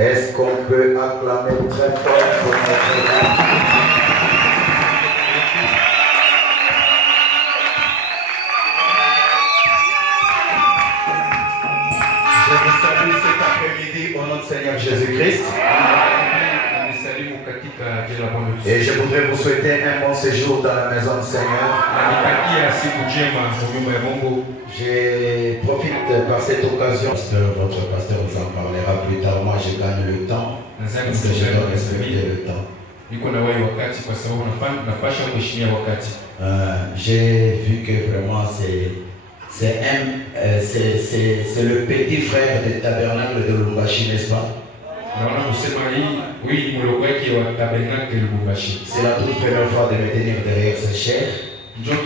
Est-ce qu'on peut acclamer très fort pour notre Dame? Je vous salue cet après-midi au nom du Seigneur Jésus-Christ. Et je voudrais vous souhaiter un bon séjour dans la maison du Seigneur. Je profite par cette occasion. Votre pasteur vous en parlera plus tard. Moi, je gagne le temps. Parce que je dois respecter le temps. J'ai vu que vraiment c'est le petit frère du tabernacle de Lubumbashi, n'est-ce pas? C'est la toute première fois de me tenir derrière ce cher. Je sais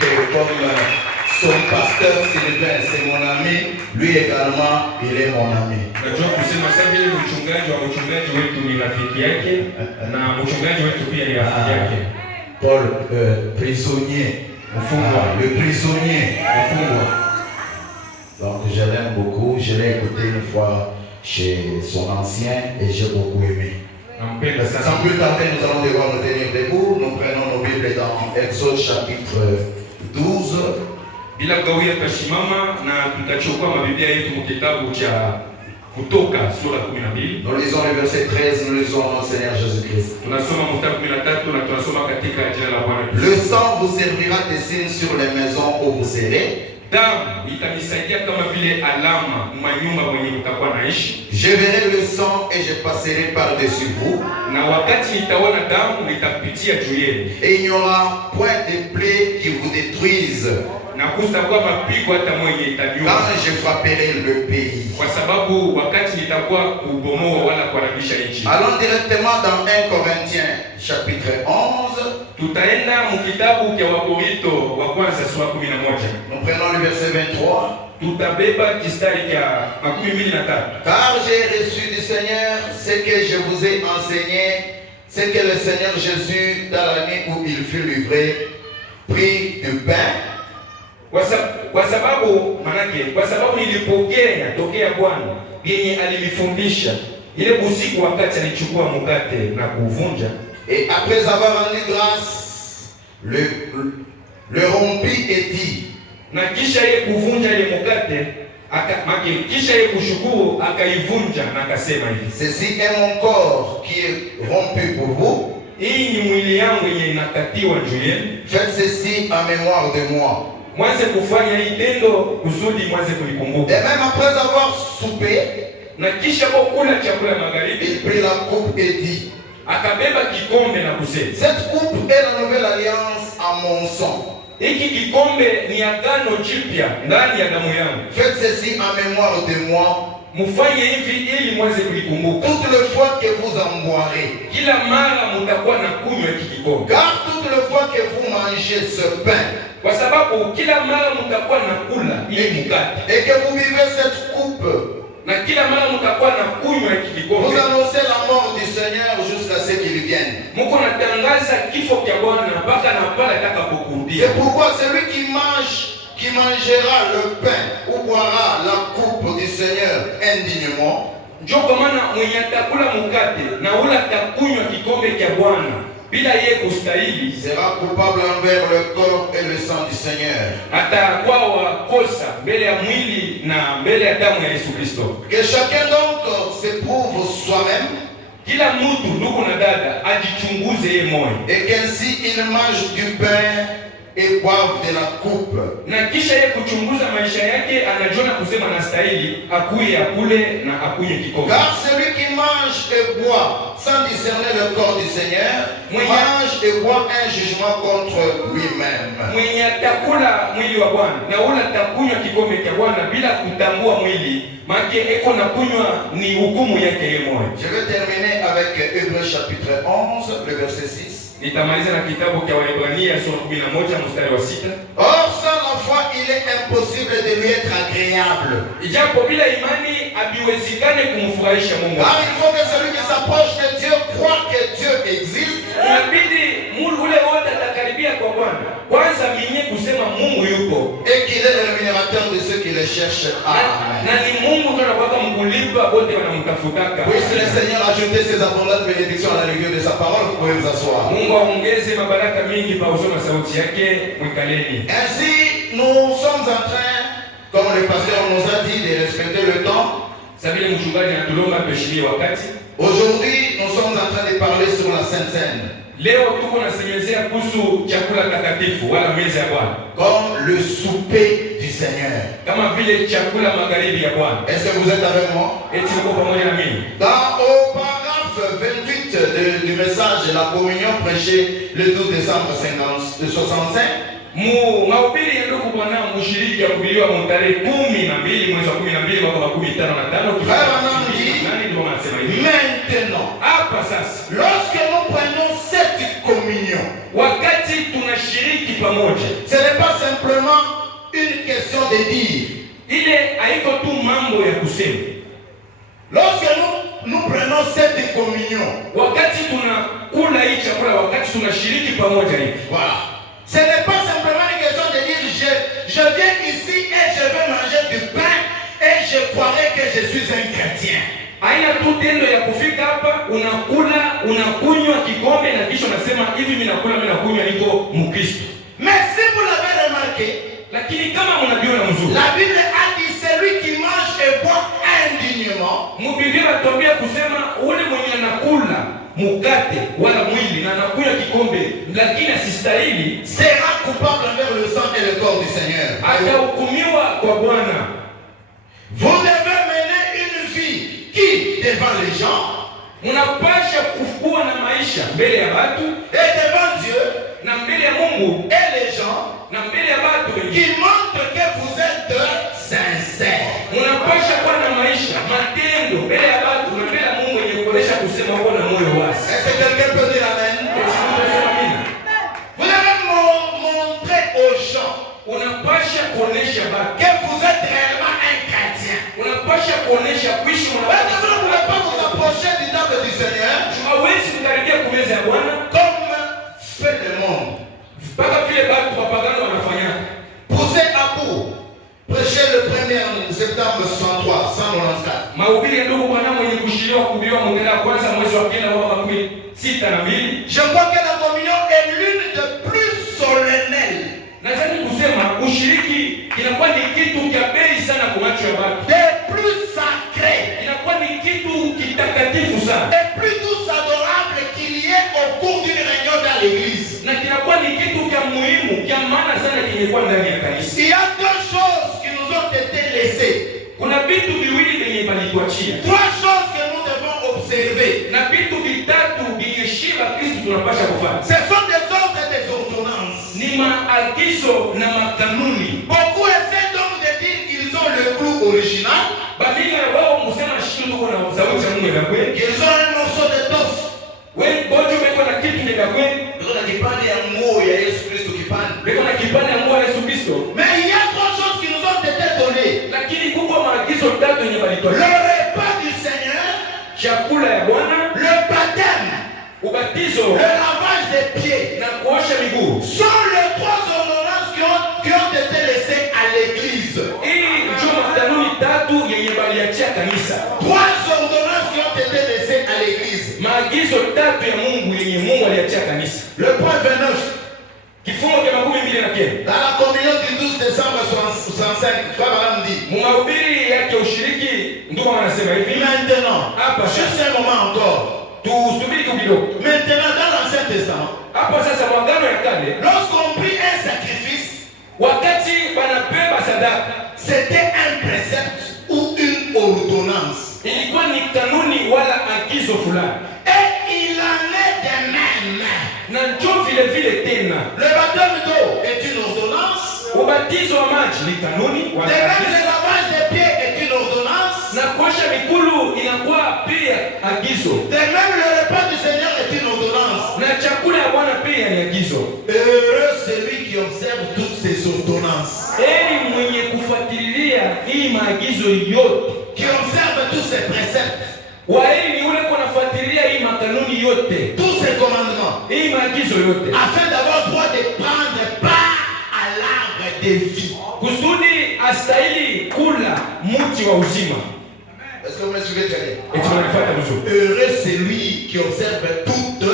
que comme son pasteur Sylvain, c'est mon ami, lui également, il est mon ami. Paul, prisonnier. Le prisonnier. Donc je l'aime beaucoup, je l'ai écouté une fois chez son ancien et j'ai beaucoup aimé. Sans plus tarder, nous allons devoir nous tenir debout. Nous prenons nos Bibles dans Exode chapitre 12. Nous lisons le verset 13, nous lisons notre Seigneur Jésus-Christ. Le sang vous servira de signe sur les maisons où vous serez. Je verrai le sang et je passerai par-dessus vous. Et il n'y aura point de plaies qui vous détruisent quand je frapperai le pays. Allons directement dans 1 Corinthiens chapitre 11. Nous prenons le verset 23. Car j'ai reçu du Seigneur ce que je vous ai enseigné, c'est que le Seigneur Jésus, dans la nuit où il fut livré, prit du pain. Kwa sababu nilipokea tokea Bwana yenye alinifundisha ile usiku wakati alichukua mkate na kuuvunja, et après avoir rendu grâce le rompit et dit, na kisha yeye kuvunja ile mkate kisha yeye kushukuru akaivunja na akasema hivi, ceci est mon corps qui est rompu pour vous, hii ni mwili yangu yenye inakatiwa juu yenu, faites ceci en mémoire de moi. Mwanze kufanya hii tendo kusudi mwanze kulikumbuka. Et même après avoir soupé, na kisha kula chakula magharibi, il prit la coupe et dit, akabeba kikombe na kusema, cette coupe est la nouvelle alliance en mon sang. Hiki kikombe ni agano jipya ndani ya damu yangu. Faites ceci en mémoire de moi. Mufanye hivi ili mwanze kulikumbuka. Toutes les fois que vous en boirez. Kila mara mtakuwa na kunywa hiki kikombe. Car toutes les fois que vous mangez ce pain. Kwa sababu kila mara mtakuwa na kula hii mkate. Et que vous buvez cette coupe. Na kila mara mtakuwa na kunywa hiki kikombe. Vous annoncez la mort du Seigneur jusqu'à ce qu'il vienne. Mko natangaza kifo cha Bwana mpaka na pale atakapokurudia. C'est pourquoi celui qui mangera le pain ou boira la coupe du Seigneur indignement, ndio kwa maana mwenye atakula mkate na ula atakunywa kikombe cha Bwana bila yeye kustahili, sera coupable envers le corps et le sang du Seigneur. Atakuwa wakosa mbele ya mwili na mbele ya damu ya Yesu Kristo. Que chacun donc s'éprouve soi-même. Kila mtu ndugu na dada ajichunguze yeye moyo. Et qu'ainsi il mange du pain et boive de la coupe. Na kisha yeye kuchunguza maisha yake anajiona kusema anastahili akuye akule na akuye kikombe. Car celui qui mange et boit sans discerner le corps du Seigneur mange et boit un jugement contre lui-même. Mwenye atakula mwili wa Bwana na ula atakunywa kikombe cha Bwana bila kutambua mwili, maana eko na kunywa ni hukumu yake yeye moyo. Je vais terminer avec Hébreux chapitre 11 le verset 6. Nitamaliza na kitabu cha Waebrania sura 11 mstari wa 6. Or sans la foi il est impossible de lui être agréable. Ijapo bila imani habiwezekane kumfurahisha Mungu. Car il faut que celui qui s'approche de Dieu croit que Dieu existe. Inabidi ule wote atakaribia kwa Bwana, kwanza minye kusema Mungu yuko. Et qu'il est le rémunérateur de ceux qui le cherchent. Amen. Na ni Mungu kana kwaka mkulipa wote wanamtafutaka. Puisse le Seigneur ajouter ses abondantes bénédictions à la rigueur de sa parole. Vous pouvez vous asseoir. Mungu aongeze mabaraka mingi pa usoma sauti yake, mwikaleni. Ainsi, nous sommes en train, comme le pasteur nous a dit, de respecter le temps. Sabile mchungaji anatulomba tuheshimie wakati. Aujourd'hui, nous sommes en train de parler sur la Sainte Seine. Leo tuko nasemezea kuhusu chakula takatifu wala meza ya Bwana. Comme le souper du Seigneur. Kama vile chakula magharibi ya Bwana. Est-ce que vous êtes avec moi? Eti uko pamoja na mimi? Au paragraphe 28 du message de la communion prêché le 12 décembre 65. Mahubiri ya ndugu Bwana mshiriki ahubiriwa tarehe 12 mwezi wa 12 mwaka wa 2015. Maintenant, hapa sasa, lorsque nous prenons cette communion, wakati tunashiriki pamoja, ce n'est pas simplement une question de dire. Ile haiko tu mambo ya kusema. Lorsque nous prenons cette communion, wakati tunakula hii chakula, wakati tunashiriki pamoja hivi, voilà. Ce n'est pas simplement une question de dire je viens ici et je vais manger du pain et je croirais que je suis un chrétien. Haina tu tendo ya kufika hapa unakula unakunywa kikombe na kisha unasema hivi mimi nakula mimi nakunywa niko Mkristo. Mais si vous l'avez remarqué, lakini kama mnabiona mzuri, la Bible a dit celui qui mange et boit indignement. Biblia inatuambia kusema ule mwenye anakula mkate wala mwili na anakunywa kikombe lakini asistahili sera coupable envers le sang et le corps du Seigneur. Atahukumiwa kwa Bwana. Vous devez mener une vie qui devant les gens, mnapasha kuwa na maisha mbele ya watu et devant Dieu na mbele ya Mungu et les gens na mbele ya watu qui montrent que vous êtes sincères. Mnapasha kuwa na maisha matendo mbele ya watu na mbele ya Mungu yenye kuonesha kusema kwa na moyo wazi. Est-ce que quelqu'un peut dire amen? Vous devez montrer aux gens unapasha kuonesha watu que vous êtes réellement un chrétien. Unapasha kuonesha kuishi Vous ne pouvez pas vous approcher du table du Seigneur hawezi kukaribia kumeza ya Bwana comme fait le monde. Mpaka vile watu wapagano wanafanya. Poussez à bout. Prêchez le 1er septembre 63, 194. Mahubiri ya ndugu Bwana mwenye kushiriwa kuhubiriwa mwezi wa kwanza mwezi wa kenda mwaka 16 Je crois que la communion est l'une des plus solennelles. Nadhani kusema ushiriki inakuwa ni kitu cha bei sana kwa macho ya watu. Des plus sacré. Inakuwa ni kitu kitakatifu sana. Et plus tous adorable qu'il y ait au cours d'une réunion dans l'église. Na kinakuwa ni kitu cha muhimu, cha maana sana kilikuwa ndani ya kanisa. Il y a deux choses qui nous ont été laissées. Kuna vitu viwili vyenye balituachia. Trois choses que nous devons observer. Na vitu vitatu viheshima Kristo tunapasha kufanya. Ce sont des ordres et des ordonnances. Ni maagizo na makanuni. Beaucoup essaient donc de dire qu'ils ont le clou original. Babila wao musema shindo tuko na sauti ya Mungu ya kweli. Qu'ils ont un morceau de tof. Wewe bojo beko na kitu ni ya kweli. Beko na kipande ya nguo ya Yesu Kristo kipande. Beko na kipande ya nguo ya Yesu Kristo. Mais il y a trois choses qui nous ont été données. Lakini kuko maagizo tatu yenye balitoa. Le repas du Seigneur, chakula ya Bwana, le baptême, ubatizo, le lavage des pieds na kuosha miguu. Sont les trois ordonnances qui ont été laissées à l'église. Hii ndio makanuni tatu yenye baliachia kanisa. Trois ordonnances qui ont été laissées à l'église. Maagizo tatu ya Mungu yenye Mungu aliachia kanisa. Le point 29. Kifungo cha 29. Dans la communion du 12 décembre 65, Frère Alam dit. Mahubiri yake ushiriki ndio anasema hivi. Maintenant, hapa juste un moment encore. Tusubiri kidogo. Maintenant dans l'Ancien Testament, hapa sasa mwagano ya kale, lorsqu'on prit un sacrifice, wakati banabeba sadaka, c'était un précepte ou une ordonnance. Ilikuwa ni kanuni wala agizo fulani. Et il en est de même. Na njoo vile vile tena. Le baptême d'eau est une ordonnance. Ubatizo wa maji ni kanuni wala agizo. Le lavage des pieds est une ordonnance. Na kuosha miguu inakuwa pia agizo. De même le repas du Seigneur est une ordonnance. Na chakula ya Bwana pia ni agizo. Heureux celui qui observe toutes ces ordonnances. Heri mwenye kufuatilia hii maagizo yote. Qui observe tous ces préceptes. Waheri ni ule kunafuatilia hii makanuni yote. Tous ces commandements. Hii maagizo yote. Afin d'avoir droit de prendre part à l'arbre de vie. Kusudi astahili kula mti wa uzima. Est-ce que vous me suivez très bien? Et tu vas le faire toujours. Heureux celui qui observe toutes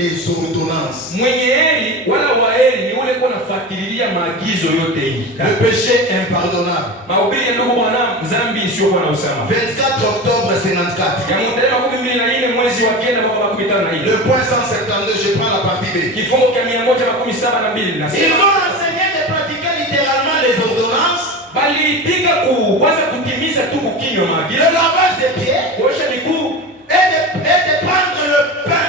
les ordonnances. Mwenye heri wala waheri ni ule kwa nafuatilia maagizo yote hii. Le péché impardonnable. Mahubiri ya ndugu bwana dhambi isiyokuwa na usamaha. 24 octobre 54. Ya mtarehe 14 mwezi wa 9 mwaka 15. Le point 172, je prends la partie B. Kifungo cha 172 nasema. Ils ont enseigné de pratiquer littéralement les ordonnances. Bali tika kuanza kutimiza tu kukinywa maagizo. Le lavage des pieds. Kuosha miguu Et de prendre le pain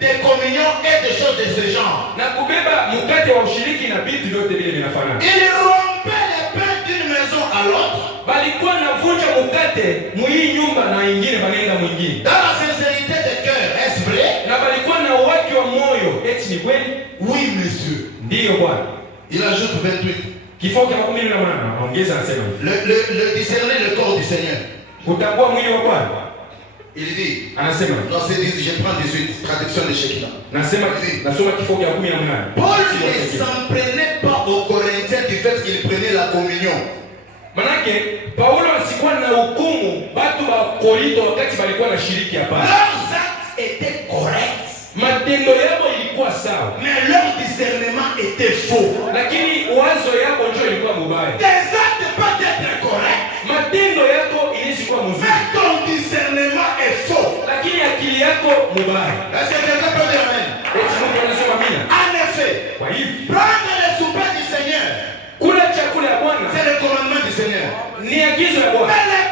des communions et des choses de ce genre. Na kubeba mkate wa ushiriki na vitu vyote vile vinafanana. Ils rompaient les pains d'une maison à l'autre. Balikuwa navunja mkate mwii nyumba na ingine banaenda mwingine. Dans la sincérité de cœur, est-ce vrai? Na balikuwa na uwaki wa moyo. Eti ni kweli? Oui, monsieur. Ndiyo bwana. Il ajoute 28. Kifungo cha 18 ongeza anasema hivi. Le discerner le corps du Seigneur. Kutambua mwili wa Bwana. Il dit. Anasema. Non, c'est 10, je prends 18. Traduction de Shekinah. Nasema nasoma kifungo cha 18. Paul ne s'en prenait pas aux Corinthiens du fait qu'il prenait la communion. Manake Paulo asikuwa na hukumu watu wa Korinto wakati walikuwa na shiriki hapa. Leurs actes étaient corrects. Matendo yao ilikuwa sawa. Mais leur discernement était faux. Lakini wazo yao ndio ilikuwa mbaya. Tes actes peuvent être corrects. Matendo yako ilikuwa mzuri. Mais ton discernement est faux. Lakini akili yako mbaya. Est-ce que quelqu'un peut dire amen? En effet, prendre le souper du Seigneur, c'est le commandement du Seigneur. Mais le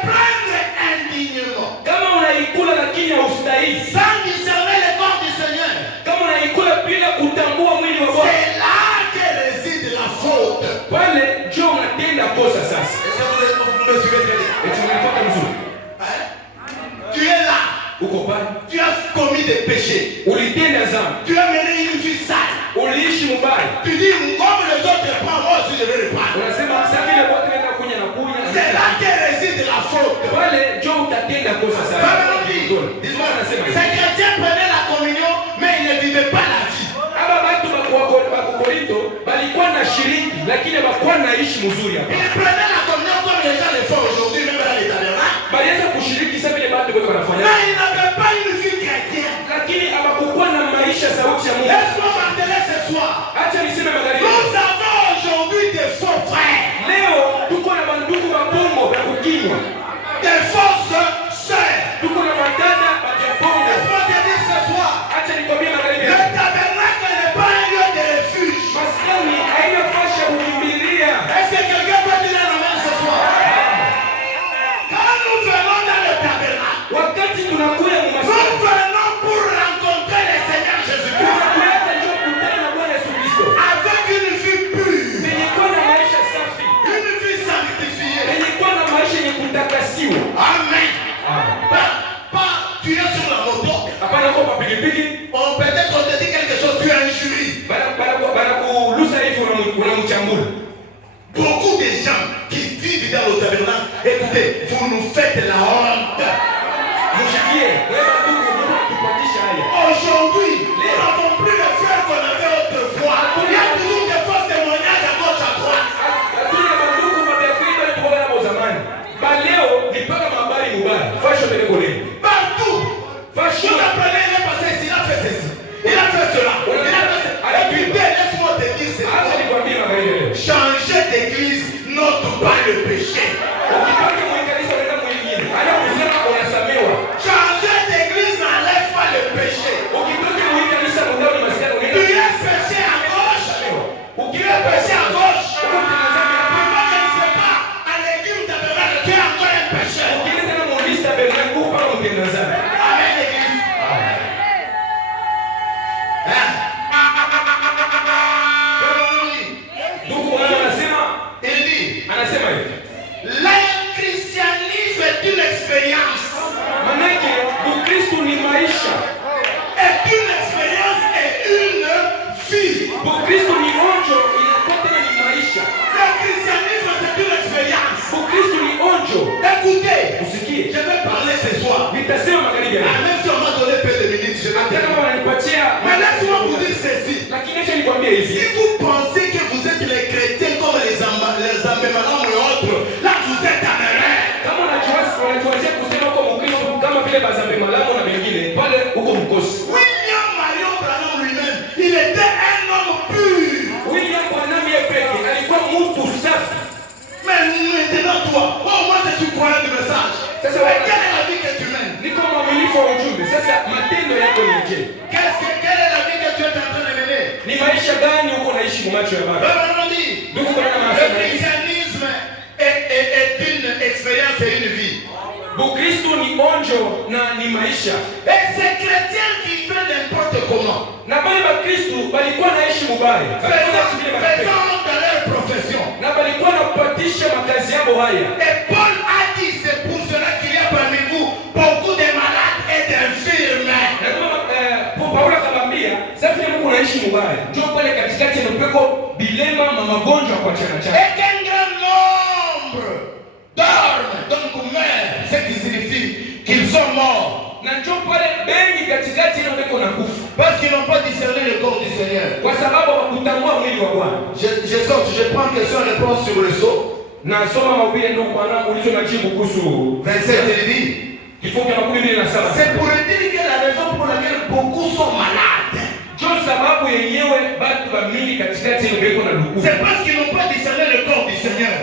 prendre indignement, sans discerner le corps du Seigneur, c'est là que réside la faute. Est-ce que vous me suivez très bien? Tu es là. Tu as commis des péchés. Tu as mené une vie sale. Tu dis, comme les autres prennent, moi aussi je vais le prendre. C'est là que réside la faute. Ces chrétiens prenaient la communion, mais ils ne vivaient pas la vie. Ils prenaient la communion comme les gens le font aujourd'hui, même dans les tabernacles. Mais ils n'avaient pas une vie chrétienne. Laisse-moi marteler ce soir. Nous avons aujourd'hui des faux frères. Des fausses sœurs. Laisse-moi te dire ce soir. Le tabernacle n'est pas un lieu de refuge. Est-ce que quelqu'un peut dire un amen ce soir? Quand nous venons dans le tabernacle, nous venons pour rencontrer le Seigneur Jésus-Christ avec une vie pure, une vie sanctifiée. Amen. Pas tu es sur la moto. On peut-être on te dit quelque chose, tu as injurié. Beaucoup de gens qui vivent dans le tabernacle, écoutez, vous nous faites la honte. Aujourd'hui, nous n'avons plus le frère qu'on avait autrefois. Il y a toujours des fausses témoignages à gauche, à droite. Partout. Vous apprenez, il est passé ici, il a fait ceci. Il a fait cela. Écoutez, laisse-moi te dire ceci. Changer d'église n'ôte pas le péché. Changer d'église n'enlève pas le péché. Tu es péché à gauche. Tu es péché à gauche. Moi, je ne sais pas. À l'église tabernacle, tu es encore un pécheur. Amen, l'église. Il dit, le christianisme est une expérience. Est une expérience et une vie. Le christianisme c'est une expérience. Écoutez, je vais parler ce soir. Même si on m'a donné peu de minutes, je vais terminer. Si vous pensez que vous êtes les chrétiens comme les Ambemalam et autres, là vous êtes en erreur. William Marion Branham lui-même, il était un homme pur. Mais maintenant toi, moi je suis croyant du message. Quelle est la vie que tu mènes? Quelle est la vie que tu es en train de mener? Le christianisme est une expérience et une vie. Et ces chrétiens vivaient n'importe comment. Faisant dans leur profession. Et Paul a dit, c'est pour cela qu'il y a parmi vous beaucoup de malades et d'infirmes. Et qu'un grand nombre dorment, donc meurent, ce qui signifie qu'ils sont morts. Parce qu'ils n'ont pas discerné le corps du Seigneur. Je saute, je prends question-réponse sur le saut. 27, il dit. C'est pour dire que la raison pour laquelle beaucoup sont malades, c'est parce qu'ils n'ont pas discerné le corps du Seigneur.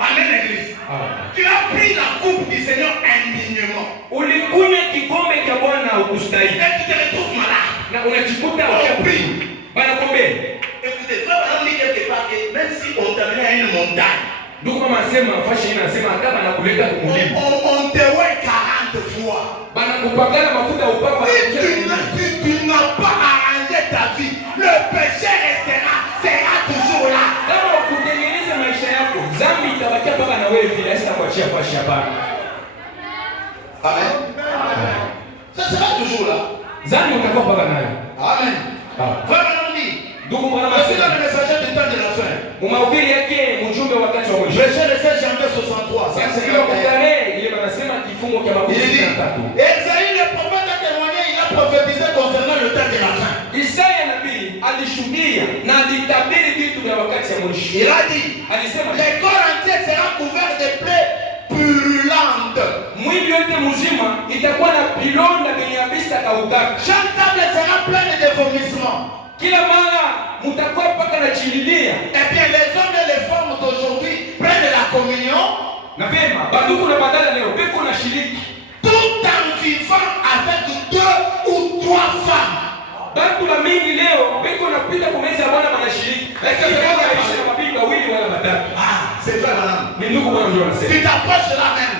Amen, l'église. Tu as pris la coupe du Seigneur indignement. Et tu te retrouves malade. Écoutez, frère, on dit quelque part que même si on t'amène à une montagne, on te voit 40 fois. Si tu n'as pas arrangé ta vie, le péché sera toujours là. Amen. Ça sera toujours là. Amen. Frère, on dit. Voici là le messager du temps de la fin. Verset le 16 janvier 63. Il dit, Esaïe le prophète a témoigné, il a prophétisé concernant le temps de la fin. Il a dit, le corps entier sera couvert de plaies purulentes. Chaque table sera pleine de vomissements. Et bien les hommes et les femmes d'aujourd'hui prennent la communion tout en vivant avec 2 ou 3 femmes. C'est vrai, madame. Tu t'approches là même.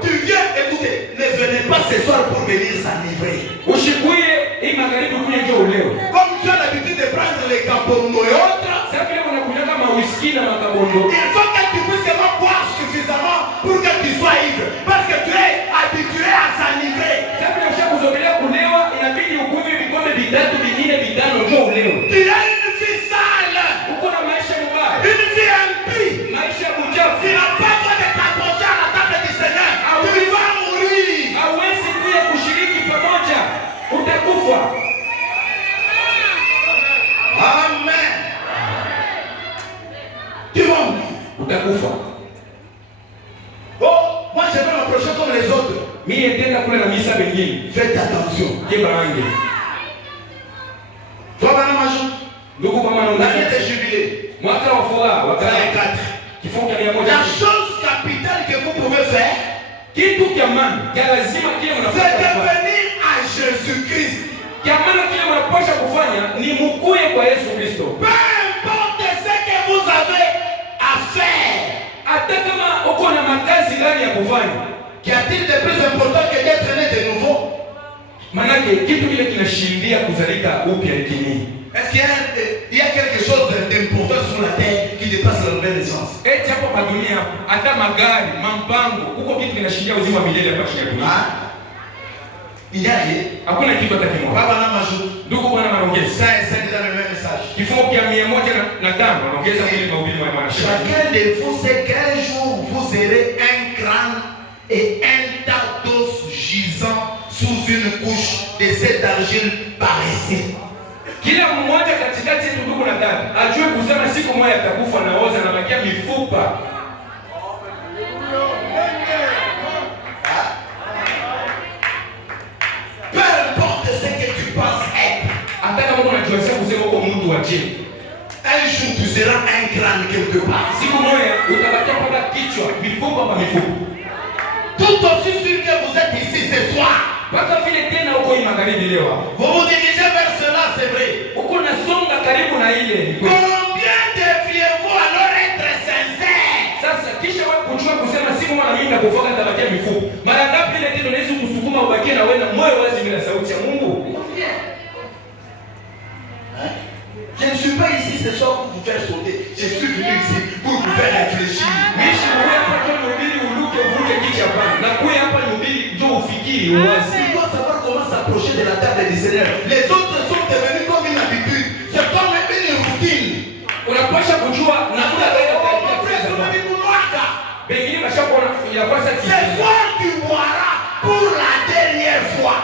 Tu viens, écoutez, ne venez pas ce soir pour venir s'enivrer. Comme tu as l'habitude de prendre les capondo et autres, il faut que tu puisses boire suffisamment pour que tu sois ivre. Parce que tu es habitué à s'enivrer. Tu as une vie sale. Une vie impie. Tu n'as pas droit de t'approcher à la table du Seigneur. Tu vas mourir. Amen. Tu vas mourir. Oh, moi je vais m'approcher comme les autres. Faites attention. Toi, madame ajoute. L'année de jubilé. La chose capitale que vous pouvez faire, c'est de venir à Jésus-Christ. Peu importe ce que vous avez à faire. Qu'y a-t-il de plus important que d'être né de nouveau? Est-ce qu'il y a quelque chose d'important sur la terre qui dépasse la nouvelle naissance? Il y a rien. Papa n'a m'ajoute. Ça et ça dans le même message. Chacun de vous sait qu'un jour vous serez un crâne et un tas d'os gisant sous une couche de cet argent l'évangile par ici. Kila mmoja katikati yetu ndugu na dada ajue kusema siku moja atakufa na oza na bakia mifupa. Peu importe ce que tu penses être. Hata kama unajiweza kusema uko mtu wa chini. Un jour tu seras un crâne quelque part. Siku moja utabakia paka kichwa, mifupa kwa mifupa. Tout aussi sûr que vous êtes ici ce soir. Paka vile tena uko hii magharibi leo. Vous vous dirigez vers cela, c'est vrai. Uko nasonga karibu na ile. Combien devriez-vous alors être sincère? Sasa kisha wewe kujua kusema siku moja mimi nakufoka nitabakia mifupa. Mara ngapi ile tendo unaweza kusukuma ubakie na wewe na moyo wazi bila sauti ya Mungu? Je ne suis pas ici ce soir pour vous faire sauter. Je suis venu ici pour vous faire réfléchir. Tu dois savoir comment s'approcher de la table du Seigneur. Les autres sont devenus comme une habitude. C'est comme une routine. Ce soir tu boiras pour la dernière fois.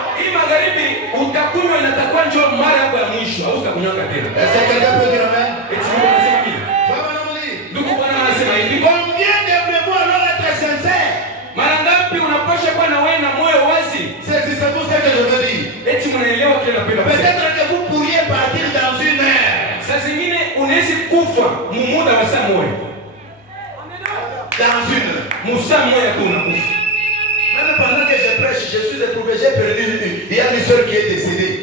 Est-ce que quelqu'un peut dire amen? Combien devriez-vous alors être sincère? C'est tout ce que je veux dire. Peut-être que vous pourriez partir dans une heure. Dans une heure. Même pendant que je prêche, je suis éprouvé, j'ai perdu il y a une soeur qui est décédée.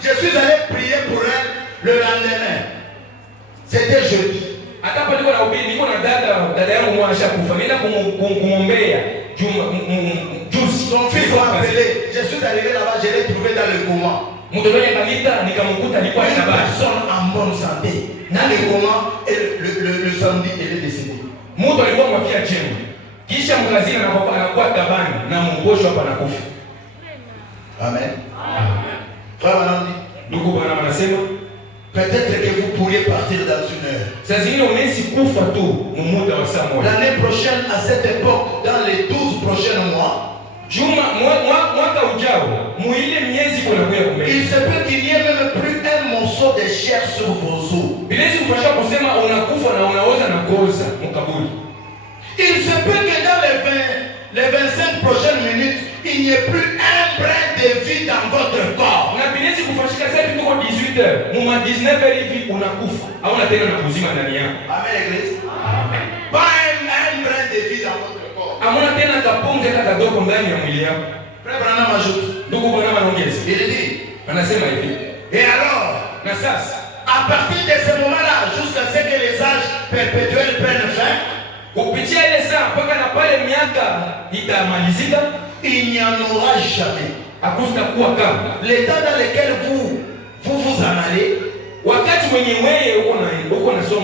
Je suis allé prier pour elle le lendemain. C'était jeudi. Son fils m'a appelé. Je suis arrivé là-bas, je l'ai trouvé dans le coma. Une personne en bonne santé. Dans le coma, et le samedi, elle est décédée. Amen. Peut-être que vous pourriez partir dans une heure. L'année prochaine, à cette époque, dans les 12 prochains mois, il se peut qu'il n'y ait même plus un morceau de chair sur vos os. Il se peut que dans les 25 prochaines minutes, il n'y ait plus un brin de vie dans votre corps. Amen, l'église. Pas un brin de vie dans votre corps. Frère Branham ajoute. Il dit. Et alors, à partir de ce moment-là, jusqu'à ce que les âges perpétuels prennent fin, il n'y en aura jamais. L'état dans lequel vous en allez,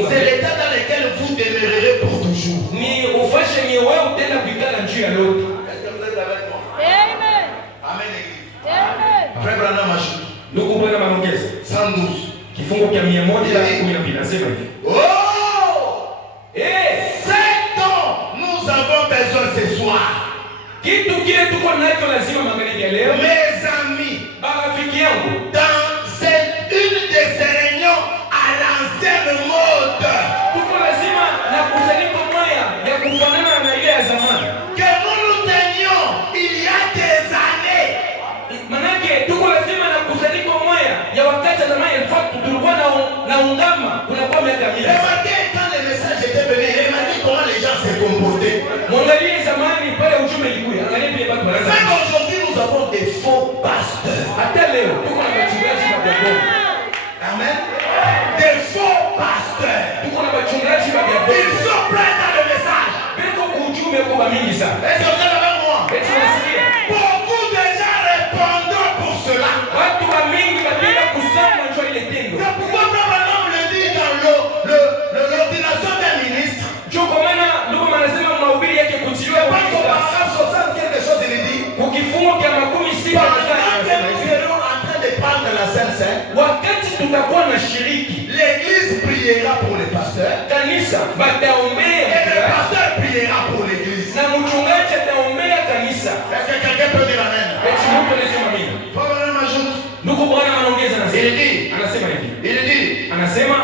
c'est l'état dans lequel vous demeurerez pour toujours. Est-ce que vous êtes avec moi? Amen. Amen, l'église. Frère Branham ajoute. 112. Oh! C'est dont nous avons besoin ce soir. Mes amis, dans une de ces réunions à l'ancienne mode, que nous nous tenions il y a des années. Remarquez quand le message était venu, remarquez comment les gens se comportaient. Même aujourd'hui, nous avons des faux pasteurs. Amen. Des faux pasteurs. Ils sont pleins dans le message. Est-ce que vous êtes avec moi? Beaucoup de gens répondront pour cela. C'est pourquoi Abraham le dit dans l'ordination d'un ministre. Je pense au paragraphe 60 quelque chose, il dit. Pendant que nous serons en train de prendre la Sainte Seine, l'église priera pour les pasteurs. Et le pasteur priera pour l'église. Est-ce que quelqu'un peut dire amen? Ajoute. dit, anasema hivi. il dit, Anasema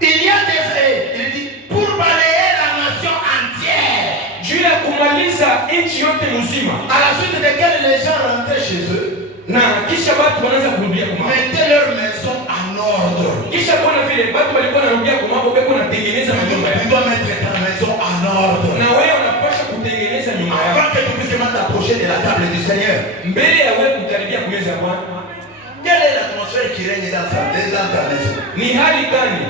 il y a des, il dit, pour balayer la nation entière. juu ya kumaliza nchi yote mzima. À la suite de laquelle les gens rentraient chez eux. Na kisha watu wanaanza kurudia kwa mambo. Mettez leur maison en ordre. Kisha kuna vile watu walikuwa wanarudia kwa mambo, beko natengeneza nyumba yao. Tu dois mettre ta maison en ordre. Na wewe unapaswa kutengeneza nyumba yako. Avant que tu puisses t'approcher de la table du Seigneur. Mbele ya wewe kukaribia kumeza ya Bwana. Quelle est l'atmosphère qui règne dans ta maison? Ni hali gani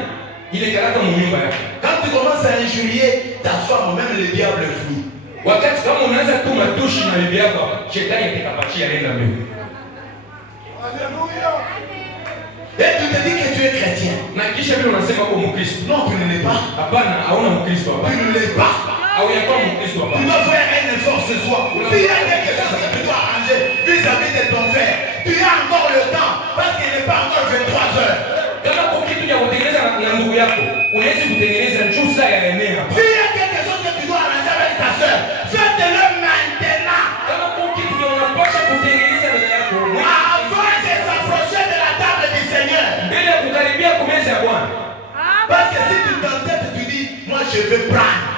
ile karaka mu nyumba yako? Quand tu commences à injurier ta femme, même le diable fuit. Wakati kama unaanza tu matushi na bibi yako, shetani atakapachia nenda mbele. Et tu te dis que tu es chrétien. Na kisha vile unasema uko Mkristo. Non, tu ne l'es pas. Hapana, hauna Mkristo hapa. Tu ne l'es pas. Au yakuwa Mkristo hapa. Tu dois faire un effort ce soir. S'il y a quelque chose que tu dois arranger vis-à-vis de ton frère, tu as encore le temps parce qu'il n'est pas encore 23 heures. Kama kwa kitu cha kutengeneza na ndugu yako, unaweza kutengeneza juu saa ya eneo. S'il y a quelque chose que tu dois arranger avec ta soeur, faites-le maintenant. Kama kwa kitu unapaswa kutengeneza na yako, avant de s'approcher de la table du Seigneur. Mbele ya kukaribia kumeza ya Bwana. Parce que si tu t'entêtes, tu dis, moi je veux prendre.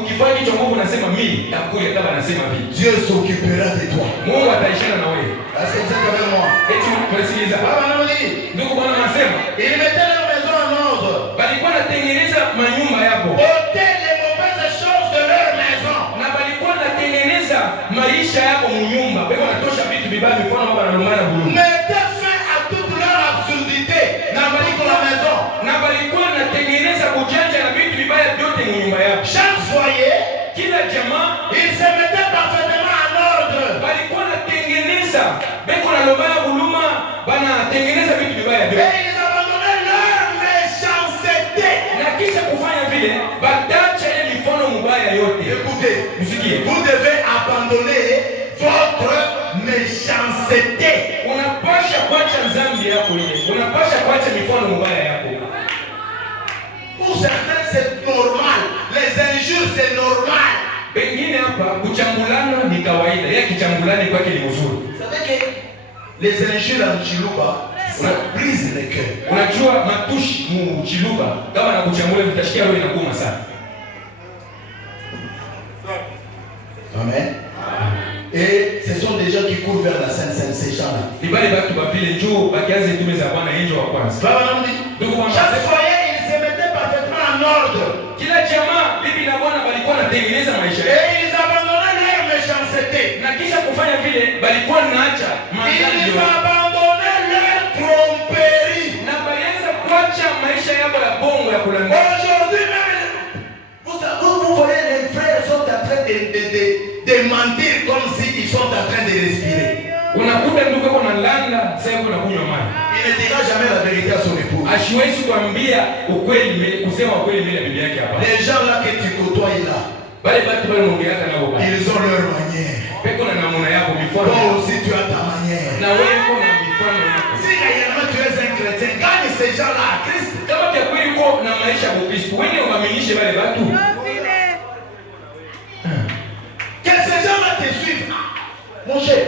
Ukifanya hicho nguvu unasema mimi takule kama anasema vipi. Dieu s'occupera de toi. Mungu ataishana na wewe. Est-ce que vous êtes avec moi? Eti mnasikiliza? Baba anamwambia, ndugu Bwana anasema, ils mettaient leur maison en ordre. Balikuwa natengeneza manyumba yako. Ôtez les mauvaises choses de leur maison. Na balikuwa natengeneza maisha yako munyumba. Beko natosha vitu vibaya mfano baba analomana bulu. Mettez fin à toute leur absurdité. Na balikuwa la maison. Na balikuwa natengeneza kujanja na vitu vibaya vyote munyumba yako. Chaque foyer, kila jamaa, ils se mettaient parfaitement en ordre. Balikuwa natengeneza beko analomana buluma, bana tengeneza vitu vibaya vyote. Et ils abandonnaient leur méchanceté. Na kisha kufanya vile, batacha ile mifano mubaya yote. Écoutez, vous devez abandonner votre méchanceté. Unapasha kuacha dhambi yako ile. Unapasha kuacha mifano mubaya yako. Pour certains c'est normal, les injures c'est normal. Pengine hapa kuchambulana ni kawaida. Yeye kichambulani kwake ni mzuri. Vous savez que les injures en Chiluba, ça brise le cœur. Unajua matushi mu Chiluba kama na kuchambula vitashikia roho inakuuma sana. Amen. Et ce sont des gens qui courent vers la Sainte Seine, ces gens-là. Ibali batu ba vile njoo bakianze tumeza Bwana yenjo wa kwanza. Chaque foyer ils se mettaient parfaitement en ordre. Kila jamaa bibi na bwana balikuwa natengeneza maisha yao. Et ils abandonnaient leur méchanceté. Na kisha kufanya vile balikuwa naacha mazali. Ils abandonnaient leur tromperie. Na balianza kuacha maisha yao ya bongo ya kulanga. Aujourd'hui même vous voyez les frères sont en train de mentir comme s'ils sont en train de respirer. Unakuta ndugu yako analanda, sasa yuko anakunywa maji. Il ne dira jamais la vérité à son époux. Asiwezi kuambia ukweli mbele, kusema ukweli mbele ya bibi yake hapa. Les gens là que tu côtoies là, bale batu bale unaongelea nao baba. Ils ont leur manière. Peko na namna yako mifano. Toi aussi tu as ta manière. Na wewe uko na mifano yako. Si réellement tu es un chrétien, gagne ces gens là à Christ. Kama kwa kweli uko na maisha ya Kristo, wewe unaaminishe wale watu. Que ces gens là te suivent. Mon cher,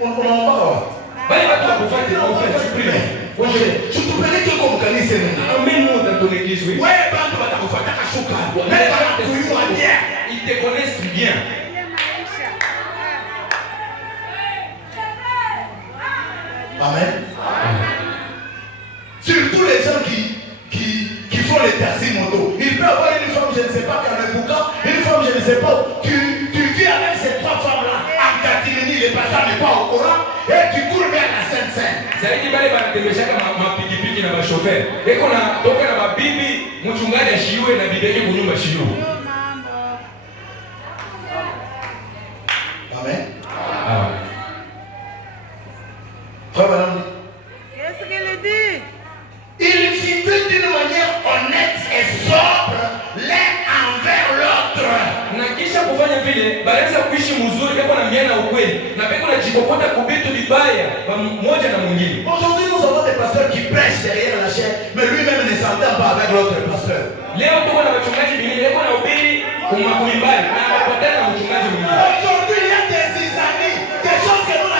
on va voir. Bale watu wakufuate na ufanye supprime. Mon cher, tu te connais que comme kanisa nini? Amen moi dans ton église oui. Wewe bantu batakufuata kashuka. Mais bana kuyua bien. Ils te connaissent bien. Amen. Surtout les gens qui font les taxis moto. Il peut avoir une femme, je ne sais pas, Kamebouka, une femme, je ne sais pas. Tu vis avec ces trois femmes-là, en catimini, les passants n'est pas au courant, et tu cours vers la Sainte-Seine. Zaidi bale banatembesha kama pikipiki na bashofer. Eko na toka na babibi, mchungaji ashiwe na bibi yake kunyumba shiyo. Amen. Amen. Frère Madame. Qu'est-ce qu'elle dit? Ils vivent d'une manière honnête et sobre l'un envers l'autre. Na kisha kufanya vile, baada kuishi mzuri kama na miana ukweli. Na peko na jikokota kubitu vibaya mmoja na mwingine. Aujourd'hui nous avons des pasteurs qui prêchent derrière la chair, mais lui-même ne s'entend pas avec l'autre pasteur. Leo tuko na wachungaji wengine, leo na ubiri kumbali na wapatana na mchungaji mwingine. Aujourd'hui il y a des isanis, des choses que nous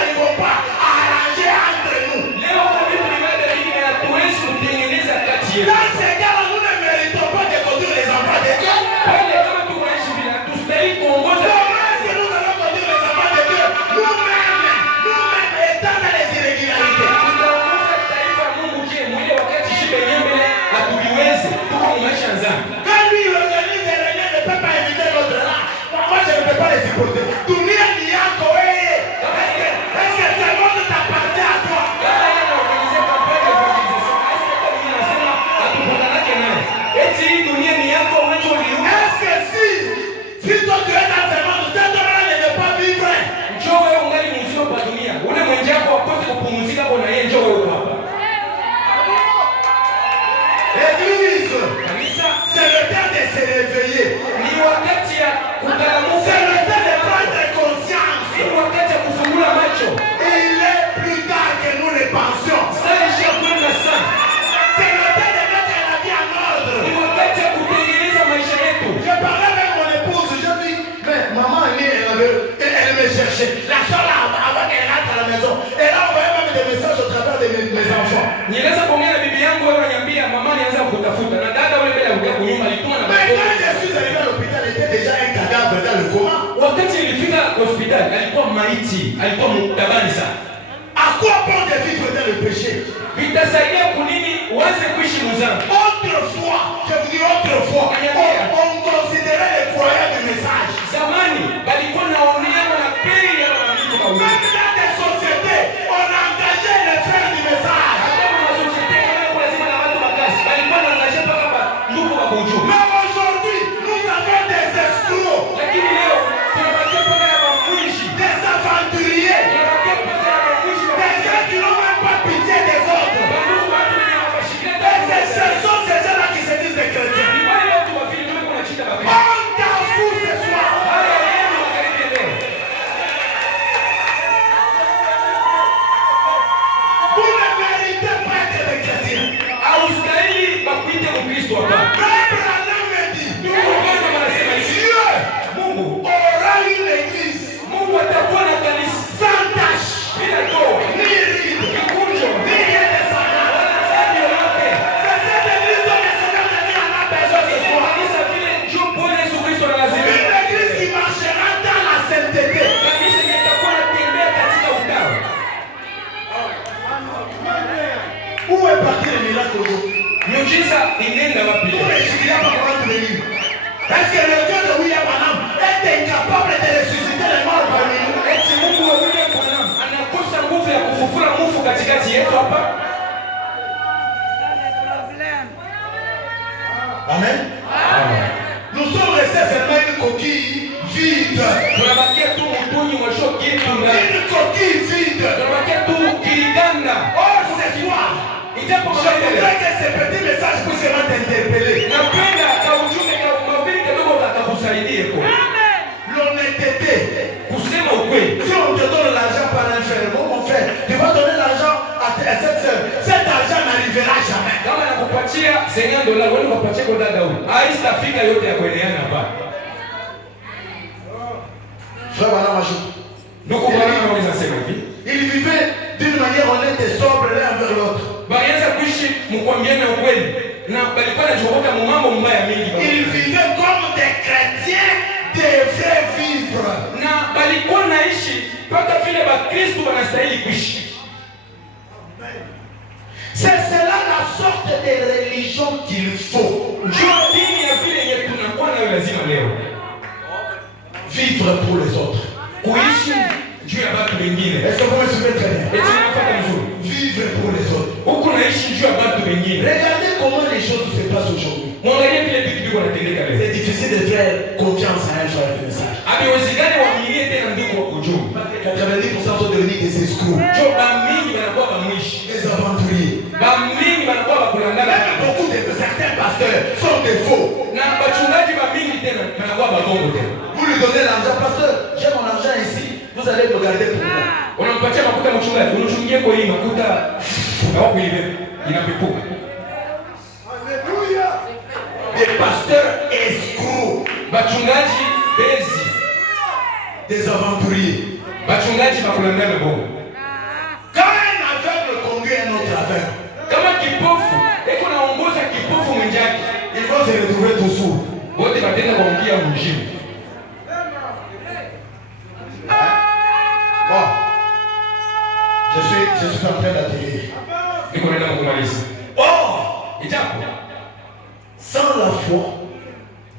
alikuwa maiti, alikuwa mtabani sana. À quoi bon de vivre dans le péché? Vitasaidia kunini uanze kuishi mzambi? Autrefois, je vous dis autrefois, on considérait les croyants du message. Zamani balikuwa naonea na pei ya mamito kwa wewe. Même dans des sociétés, on engageait les frères du message. Hata kwa société kwa lazima na watu wakazi. Balikuwa naangalia paka kwa ndugu wa bonjo. Mais aujourd'hui, nous avons des escrocs, Lakini leo tunabakia paka ya mwishi. des aventuriers, Tunabakia paka ya mwishi. des gens qui n'ont même pas pitié des autres. Bandugu watu ni wabashikira. Et ce sont ces gens-là qui se disent des chrétiens. Ni wale watu wa vile ndio kuna chita baba. On t'en fout ce soir. Haya yenu wakalete leo. Vous ne méritez pas être des chrétiens. Haustahili bakuite Mkristo hapa. Abraham me dit, Mungu kwanza anasema hivi. Dieu Mungu aura une église Mungu atakuwa na kanisa sans tache, bila toa. ni ride, Kikunjo. ni rien de semblable. Sadi yote. C'est cette église dont le Seigneur Jésus en a besoin ce soir. Kanisa vile njoo Bwana Yesu Kristo analazima. Une église qui marchera dans la sainteté. Kanisa litakuwa natembea katika utawa. Où est parti le miracle aujourd'hui? Miujiza inenda wapi? Où est Julien Papa de venir? Est-ce que le Dieu de William Branham est incapable de ressusciter les morts parmi nous? Eti Mungu wa William Branham anakosa nguvu ya kufufua mufu katikati yetu hapa? Amen. Nous sommes restés seulement une coquille vide. Tunabakia tu mtunyi mwisho kitu na Une coquille vide. tunabakia tu kiriganda. Or, ce soir, Ijapo je voudrais que ce petit message puisse t'interpeller. napenda ka ujumbe ka mahubiri kidogo katakusaidie kwa L'honnêteté. kusema ukweli. Si on te donne l'argent par un frère, mon frère, tu vas donner l'argent à cette sœur. Cet argent n'arrivera jamais. Kama nakupatia $50 wewe unapatia kwa dada huyu. Haistafika yote ya kueleana hapa. Frère Bana Majou. Ndugu Bwana anaweza sema hivi. Il vivait d'une manière honnête et sobre l'un envers l'autre. Balianza kuishi mkwambiana ukweli na balikuwa nachokoka mambo mbaya mingi. Ils vivaient comme des chrétiens devaient vivre. Na balikuwa naishi mpaka vile Bakristo wanastahili kuishi. C'est cela la sorte de religion qu'il faut. Njoo dini ya vile yenye tunakuwa nayo lazima leo. Vivre pour les autres. Kuishi juu ya watu wengine. Est-ce que vous me suivez très bien? Eti nafuata mzuri. Vivre pour les autres. Huko naishi juu ya watu wengine. Regardez comment les choses se passent aujourd'hui. Mwangalie vile vitu viko vinatendeka leo. C'est difficile de faire confiance à un frère de message. Haiwezekani waaminie tena ndugu wa ujumbe. 90% sont devenus des escrocs, Njoo bamingi banakuwa bamwishi. des aventuriers. Bamingi banakuwa bakulangana. Même beaucoup de certains pasteurs sont des faux. Na bachungaji bamingi tena banakuwa babongo tena. Vous lui donnez l'argent, pasteur, j'ai mon argent ici, vous allez me garder pour moi. Unampatia makuta mchungaji, unachungie kwa hii makuta au kuibe inapepuka. Alléluia. Des pasteurs escrocs, Bachungaji bezi, des aventuriers. bachungaji bakulangana bongo. Quand un aveugle conduit un autre aveugle, Kama kipofu, eko naongoza kipofu mwenzake, ils vont se retrouver tout sourds. wote batenda kuangukia mjini. Bon, je suis en train d'atterrir. Niko naenda kumaliza. Or, Ijapo sans la foi,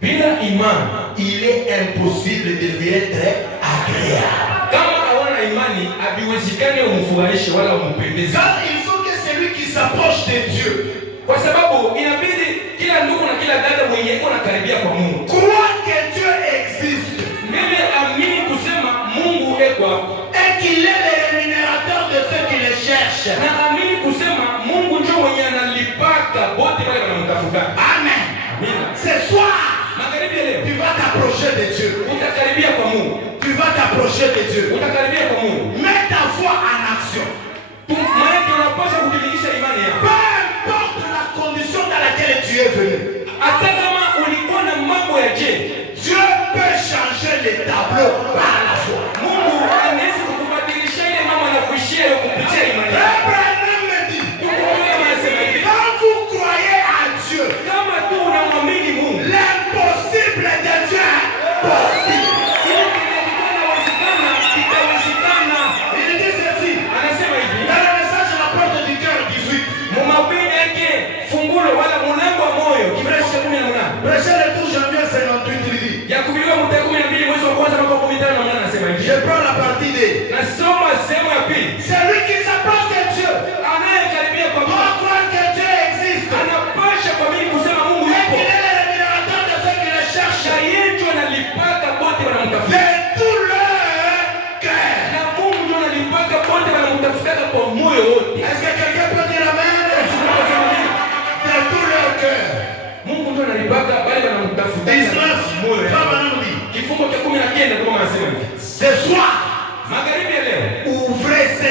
bila imani, il est impossible de lui être agréable. kama hawana imani, habiwezekani umfurahishe wala umpendeze. Car il faut que celui qui s'approche de Dieu Kwa sababu inabidi kila ndugu na kila dada mwenye iko nakaribia kwa Mungu croit que Dieu existe mimi amini kusema Mungu eko hapo, et qu'il est le rémunérateur de ceux qui le cherchent. na amini kusema Mungu ndio mwenye analipaka bote wale wanamtafuta. Amen. Amina. Ce soir, Magharibi ya leo tu vas t'approcher de Dieu. utakaribia kwa Mungu, Tu vas t'approcher de Dieu. utakaribia kwa Mungu. Mets ta foi en action. Maana tunapaswa kudhibitisha imani yako. Peu importe la condition dans laquelle tu es venu. Hata kama ulikuwa na mambo ya je, Dieu peut changer les tableaux par la foi. Mungu anaweza kukubadilisha ile mambo na kuishia hiyo kupitia imani yako. Abraham me dit, Tukuona anasema hivi, quand vous croyez à Dieu, kama tu unamwamini Mungu, l'impossible devient possible. ile kinachowezekana kitawezekana.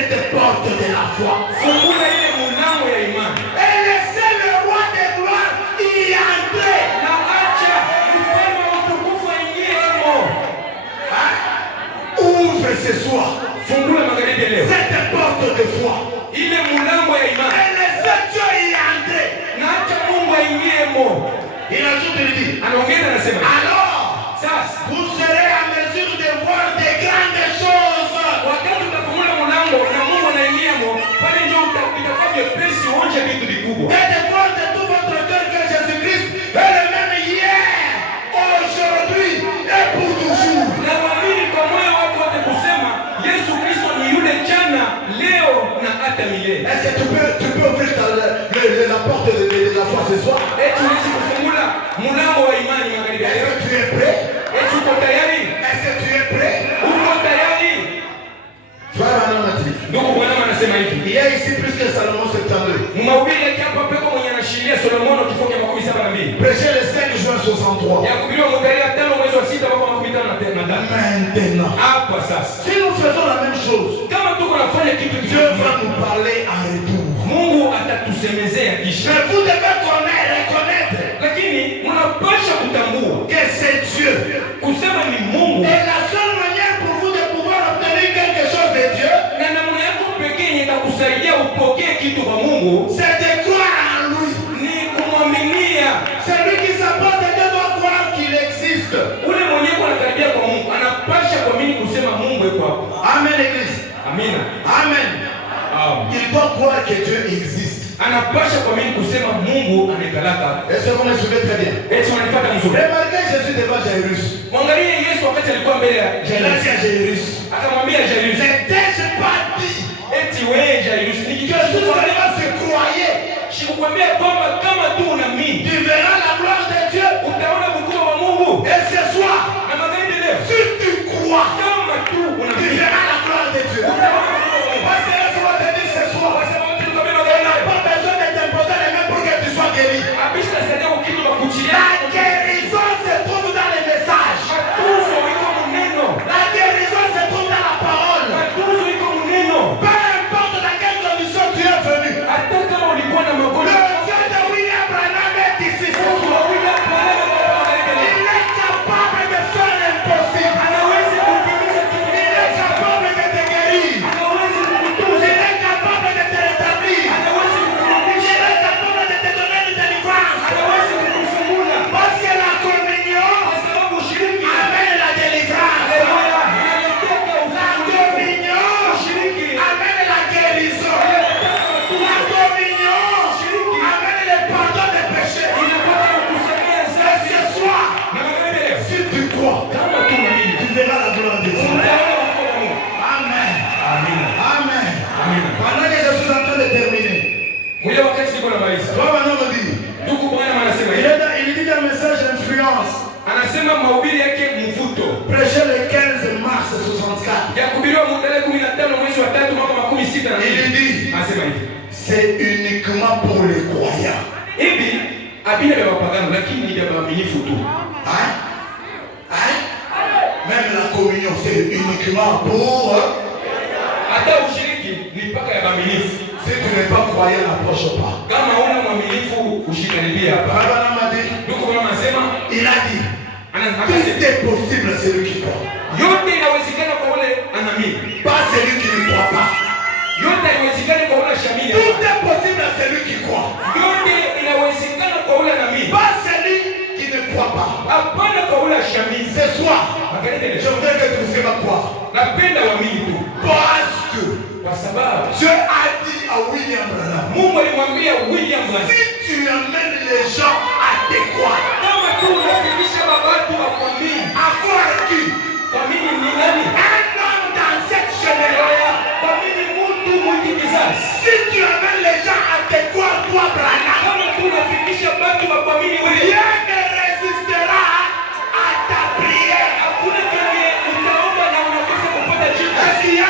cette porte de la foi. Fungula ile mlango ya imani. Et laissez le roi de gloire y entrer. Na acha mfalme wa utukufu aingie humo. Ouvre ce soir. Fungula magharibi leo. Cette porte de foi. Ile mlango ya imani. Et laissez Dieu y entrer. Na acha Mungu aingie humo. Il ajoute, il dit. Anaongeza anasema. Alors, sasa vous serez en mesure de voir de grandes choses. Wakati utafungula mlango na Mungu anaingia humo, pale ndio utakuwa vyepesi uonje vitu vikubwa. Et de croire de tout votre cœur que Jésus-Christ est le même hier, aujourd'hui et pour toujours. Na waamini kwa moyo wako wote kusema Yesu Kristo ni yule jana, leo na hata milele. Est-ce que tu peux ouvrir la porte de la foi ce soir? Eti unaweza kufungula mlango wa imani magharibi Est-ce leo? que tu es prêt? Eti uko tayari? Est-ce que tu es prêt? Uko tayari? Frère Anamati, Ndugu Bwana anasema hivi. il y a ici plus que Salomon 72. Mhubiri yake hapa peko mwenye anashikilia Solomono kifo cha 72. Prêché le 5 juin 63. Ya kubiliwa mtarehe 5 mwezi wa 6 mwaka 2015. Maintenant, Hapa sasa. si nous faisons la même chose, Kama tuko nafanya kitu Dieu kizuri, va nous parler en retour. Mungu atatusemezea kisha. Mais vous devez reconnaître Lakini mnapaswa kutambua que c'est Dieu. kusema ni Mungu. Et la seule manière pour vous de pouvoir obtenir quelque chose de Dieu, Na namna yako pekee yenye itakusaidia upokee kitu kwa Mungu c'est de croire en lui. ni kumwaminia. Celui qui s'approche de Dieu doit croire qu'il existe. Ule mwenyewe anakaribia kwa Mungu anapasha kuamini kusema Mungu yuko hapo. Amen, Église. Amina. Amen. Amen. Il doit croire que Dieu existe. Anapasha kuamini kusema Mungu amekalaka. Est-ce que vous me suivez très bien? Eti wananifuata mzuri. Remarquez Jésus devant Jairus. Mwangalie Yesu wakati alikuwa mbele ya Il a Jairus. dit à Jairus, Akamwambia Jairus, n'ai-je pas dit eti wewe Jairus, que si nikikuambia seulement tu croyais, sikukwambia kwamba kama tu unaamini tu verras la gloire de Dieu? utaona ukuu wa Mungu. Et ce soir, Na magharibi leo, si tu crois, kama tu tu unaamini verras la gloire de Dieu. utaona ukuu wa Mungu. Parce que laisse-moi te dire ce soir, Wasema wote tukambe on n'a magharibi. pas besoin de t'imposer les mains pour que tu sois guéri. Abisha sasa kitu bakuchilia. La guérison se trouve dans les messages. Matuzo iko muneno. La guérison se trouve dans la parole. Matuzo iko muneno. Peu importe dans quelle condition tu es venu. Hata kama ulikuwa na Le magonjwa. Dieu de William Branham est ici ce Mungu wa soir. William Branham kwa magharibi. Il est capable de faire l'impossible. Anaweza kutimiza kitu. Il est capable de te guérir. Anaweza kukutunza. Il est capable de te rétablir. Anaweza Il kukurudisha. est capable de te donner une délivrance. Anaweza kukufungua. Parce que la communion Kwa sababu ushiriki. amène la délivrance. Haleluya. Inaleta La ufungulivu. communion Ushiriki. amène la guérison. La communion amène le pardon des péchés. Inapata kukusemea Et sasa. ce soir, Na magharibi leo. si tu crois, Kama tu unaamini. tu verras la gloire de Dieu. Utaona ukuu wa Mungu. Amen. Amina. Amen. Amina. Pendant que je suis en train de terminer, Mwile wakati niko namaliza. toi maintenant me dit, Ndugu Bwana anasema hivi. il dit dans le message d'influence, Anasema mahubiri yake mvuto. prêché le 15 mars 64. Ya kuhubiriwa tarehe 15 mwezi wa 3 mwaka 62. Il dit, Anasema hivi. c'est uniquement pour les croyants. Hivi abina vya wapagano lakini ni vya waaminifu tu. Hein? Hein? Même la communion, c'est uniquement pour... Hata ushiriki ni mpaka ya waaminifu. Si tu n'es pas croyant, n'approche pas. Kama una mwaminifu ushikaribia hapa. Abraham a dit, Ndugu Bwana anasema il a dit, anasema tout est possible à celui qui croit. yote inawezekana kwa wale anaamini. Pas celui qui ne croit pas. Yote inawezekana kwa wale shamini. Tout est possible à celui qui croit. Yote inawezekana kwa wale anaamini. Pas celui qui ne croit pas. Hapana kwa wale shamini. Ce soir, Magharibi je leo. voudrais que tu me fasses croire. Napenda waamini tu. Parce que Kwa sababu Dieu a dit à William Branham, Mungu alimwambia William Branham, si tu amènes les gens à te croire, kama tu unafikisha watu wa kuamini. à croire qui? Kuamini ni nani? Un homme dans cette génération. Kuamini mtu mwingi kizazi. Si tu amènes les gens à te croire, toi Branham, Kama tu unafikisha watu wa kuamini wewe, rien ne résistera à ta prière. hakuna kenye utaomba na unakosa kupata jibu. Est-ce qu'il y a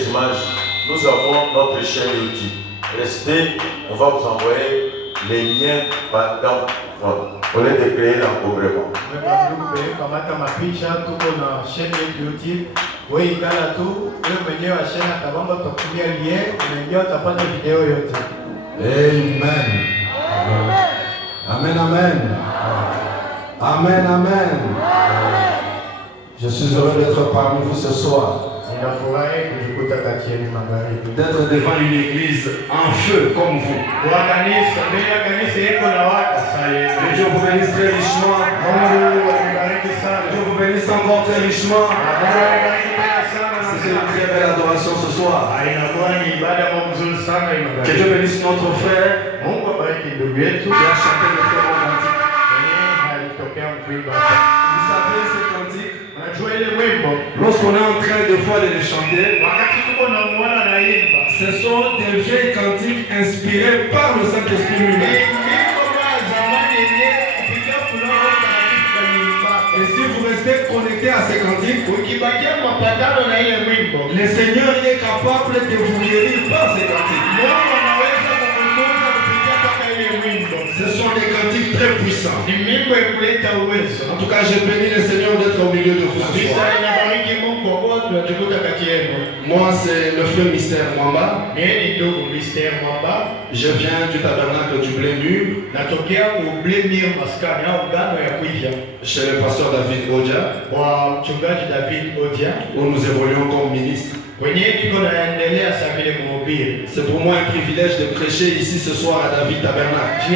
les images, nous avons notre chaîne YouTube. Restez, on va vous envoyer les liens au lieu de créer l'encombrement. Amen, amen. Amen, amen. Je suis heureux d'être parmi vous ce soir. D'être devant une église en feu comme vous. Que Dieu vous bénisse très richement. Que Dieu vous bénisse encore très richement. C'est une très belle adoration ce soir. Que Dieu bénisse notre frère qui a chanté le très bon cantique. Vous savez ce cantique? Lorsqu'on est en train de fois de les chanter, ce sont des vieilles cantiques inspirés par le Saint-Esprit lui-même. Et si vous restez connecté à ces cantiques, le Seigneur est capable de vous guérir par ces cantiques. Ce sont des cantiques très puissants. En tout cas, je bénis le Seigneur d'être au milieu de vous ce soir. Moi, c'est le frère Mystère Mwamba. Je viens du tabernacle du Blé Mûr. Chez le pasteur David Odia, où nous évoluons comme ministre. C'est pour moi un privilège de prêcher ici ce soir à David Tabernacle.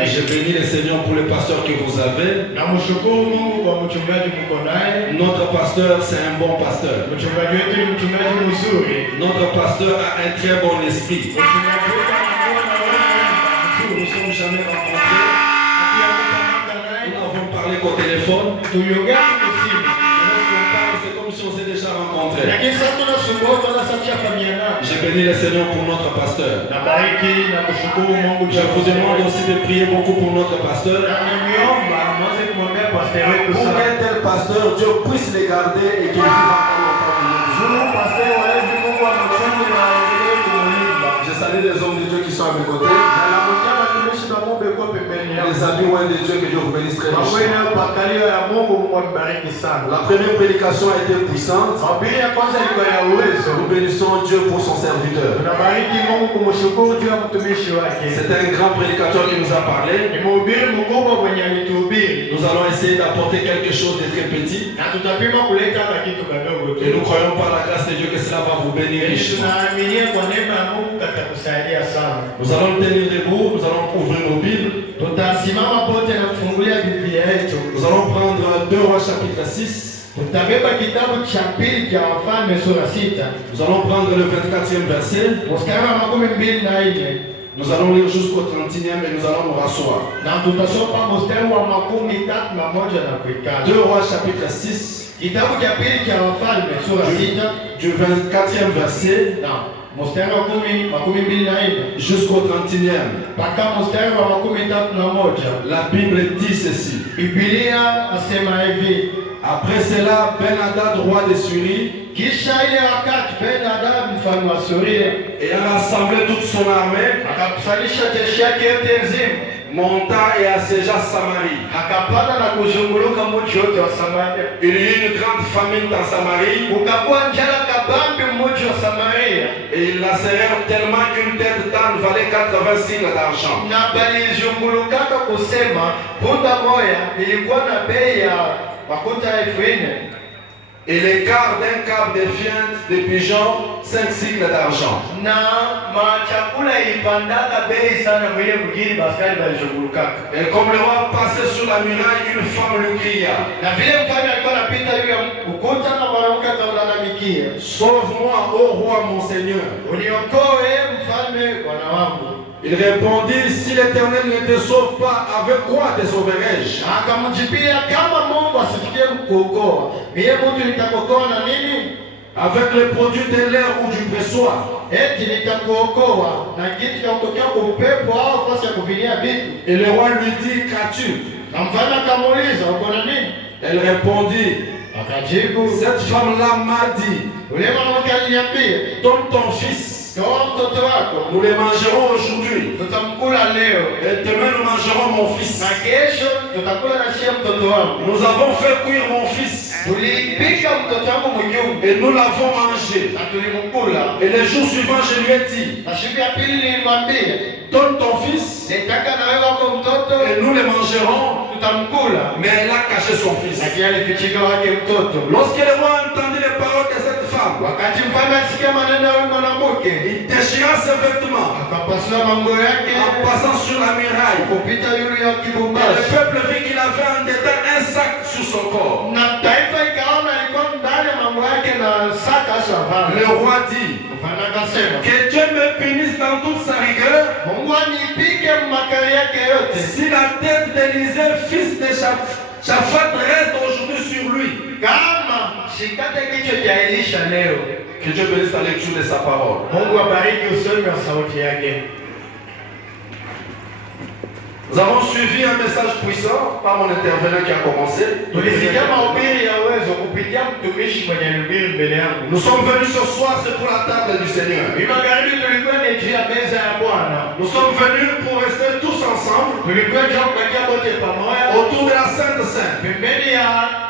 Et je bénis le Seigneur pour le pasteur que vous avez. Notre pasteur, c'est un bon pasteur. Notre pasteur a un très bon esprit. Nous ne nous sommes jamais rencontrés. Nous avons parlé au téléphone. C'est comme si on s'est déjà rencontrés. Je bénis le Seigneur pour notre pasteur. Je vous demande aussi de prier beaucoup pour notre pasteur. Pour qu'un tel pasteur, Dieu puisse les garder et qu'il vive encore longtemps. Je salue les hommes de Dieu qui sont à mes côtés. Les amis loin de Dieu, que Dieu vous bénisse très richement. La première prédication a été puissante. Nous bénissons Dieu pour son serviteur. C'est un grand prédicateur qui nous a parlé. Nous allons essayer d'apporter quelque chose de très petit. Et nous croyons par la grâce de Dieu que cela va vous bénir richement. Nous allons tenir debout, nous allons ouvrir nos Bibles. Nous allons prendre 2 Rois chapitre 6. Nous allons prendre le 24e verset. Nous allons lire jusqu'au 31e et nous allons nous rasseoir. 2 Rois chapitre 6. Du 24e verset jusqu'au 31e. La Bible dit ceci. Après cela, Ben-Hadad, roi de Syrie, ayant rassemblé toute son armée, monta et assiégea Samarie. Il y eut une grande famine dans Samarie. Et ils lacérèrent tellement qu'une tête d'âne valait 80 cycles d'argent. Et les quarts d'un quart de fientes de pigeons, 5 cycles d'argent. Et comme le roi passait sur la muraille, une femme lui cria: Sauve-moi, ô roi, mon Seigneur. Il répondit: si l'Éternel ne te sauve pas, avec quoi te sauverai-je? Avec les produits de l'air ou du pressoir. Et le roi lui dit: qu'as-tu? Elle répondit: Akajibu, cette femme-là m'a dit, yule mwanamke aliniambia, donne ton fils, toa mtoto wako, nous les mangerons aujourd'hui, tutamkula leo, et demain nous mangerons mon fils. na kesho tutakula na shia mtoto wangu. Nous avons fait cuire mon fils, Tulipika mtoto wangu mjumbe et nous l'avons mangé. na tulimkula. Et les jours suivants, je lui ai dit, Na siku ya pili nilimwambia, donne ton fils, nitaka na wewe wako mtoto, et nous les mangerons. tutamkula. Mais elle a caché son fils. Lakini alifichika wake mtoto. Lorsque le roi entendit les paroles de cette femme, Wakati mfalme alisikia maneno ya yule mwanamke, il déchira ses vêtements akapasua manguo yake en passant sur la muraille. kupita yule ya Et le kibumbashi. peuple vit qu'il avait en dedans un sac sur son corps. Na taifa ikaona alikuwa ndani ya mambo yake na saka shavana. Le roi dit, Mfalme akasema, que Dieu me punisse dans toute sa rigueur Mungu anipike makali yake yote. si la tête d'Élisée, fils de Shaphat, reste aujourd'hui sur lui. Kama shikate kichwa cha Elisha leo. Que Dieu bénisse la lecture de sa parole. Mungu abariki usomi wa sauti yake. Nous avons suivi un message puissant par mon intervenant qui a commencé. Tulisikia mahubiri ya uwezo kupitia mtumishi mwenye hubiri mbele yangu. Nous sommes venus ce soir, c'est pour la table du Seigneur. Ni magharibi tulikuwa ni juu ya meza ya Bwana. Nous sommes venus pour rester tous ensemble Tulikuwa juu kubakia wote pamoja autour de la Sainte Sainte. pembeni ya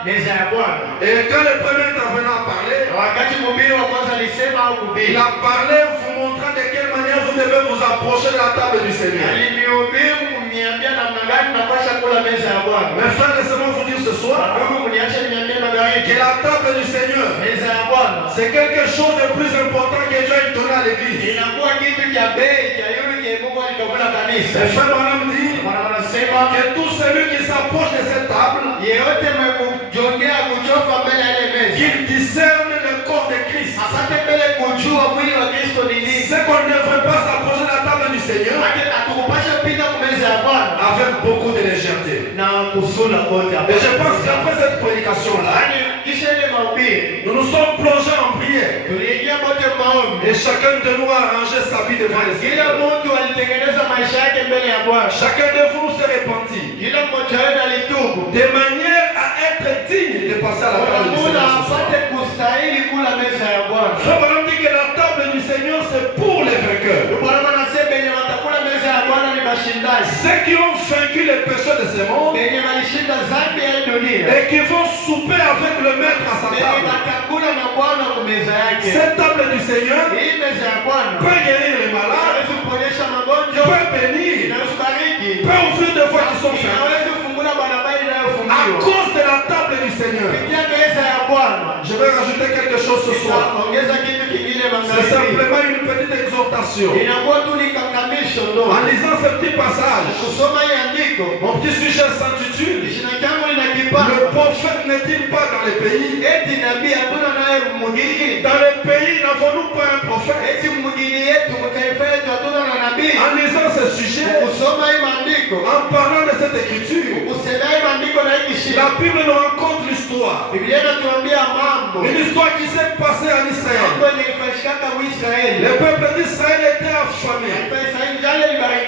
meza ya Bwana. Et quand le premier intervenant a parlé, Wakati mhubiri wa kwanza alisema au kuhubiri, il a parlé vous montrant de quelle manière vous devez vous approcher de la table du Seigneur. alinihubiri kuniambia namna gani napasha kula meza ya Bwana. Mes frères, laissez-moi vous dire ce soir Ndugu, mniache niambie magharibi, que la table du Seigneur, meza ya Bwana c'est quelque chose de plus important que Dieu a donné à l'église. inakuwa kitu cha bei cha yule ke Mungu alikabula kanisa. Mes frères, madame dit Bwana anasema que tout celui qui s'approche de cette table, yeyote mekujongea kuchofa mbele ya ile meza, qu'il discerne le corps de Christ. asante mbele kujua mwili wa Kristo ni nini. C'est qu'on ne devrait pas s'approcher de la table du Seigneur Hatukupasha pita kwa meza ya Bwana avec beaucoup de légèreté. na kusula kote hapa. Et je pense qu'après cette prédication-là, Yaani kisha ile mahubiri nous nous sommes plongés en prière. tuliingia wote maombi. Et chacun de nous a arrangé sa vie devant le Kila Seigneur. mtu alitengeneza maisha yake mbele ya Bwana. Chacun de vous s'est repenti Kila mmoja wenu alitubu de manière à être digne de passer à la table du Mungu Seigneur ce soir. apate kustahili kula meza ya Bwana. Frère Branham dit que la table du Seigneur c'est pour les vainqueurs. Bwana anasema yenye watakula meza ya Bwana ni mashindaji. Ceux qui ont vaincu les péchés de ce monde Yenye walishinda dhambi ya dunia. et qui vont souper avec le maître à sa Yenye table. watakula na Bwana kwa meza yake. Cette table du Seigneur Hii meza ya Bwana peut guérir les malades, inaweza kuponyesha magonjwa, peut bénir, inaweza kubariki, peut ouvrir des voies qui sont fermées. inaweza kufungula barabara À inayofungiwa. cause de la table du Seigneur. Kupitia meza ya Bwana Je vais rajouter quelque chose ce soir. ongeza kitu kingine C'est magharibi. simplement une petite exhortation. Inakuwa tu ni kakamisho ndo. En lisant ce petit passage, Kusoma hii andiko, mon petit sujet s'intitule jina changu lina Le kipana. prophète n'est-il pas dans les pays? Eti nabii hatuna naye mgini. Dans les pays, n'avons-nous pas un prophète? Eti mgini yetu mtaifa yetu hatuna na nabii. En lisant ce sujet, Kusoma hii maandiko, en parlant de cette écriture, kusema hii maandiko na hii kishina. la Bible nous raconte l'histoire. Biblia inatuambia mambo. Une histoire qui s'est passée en Israël. Mambo yenye ilifanyika Uisraeli. Le peuple d'Israël était affamé. Taifa njale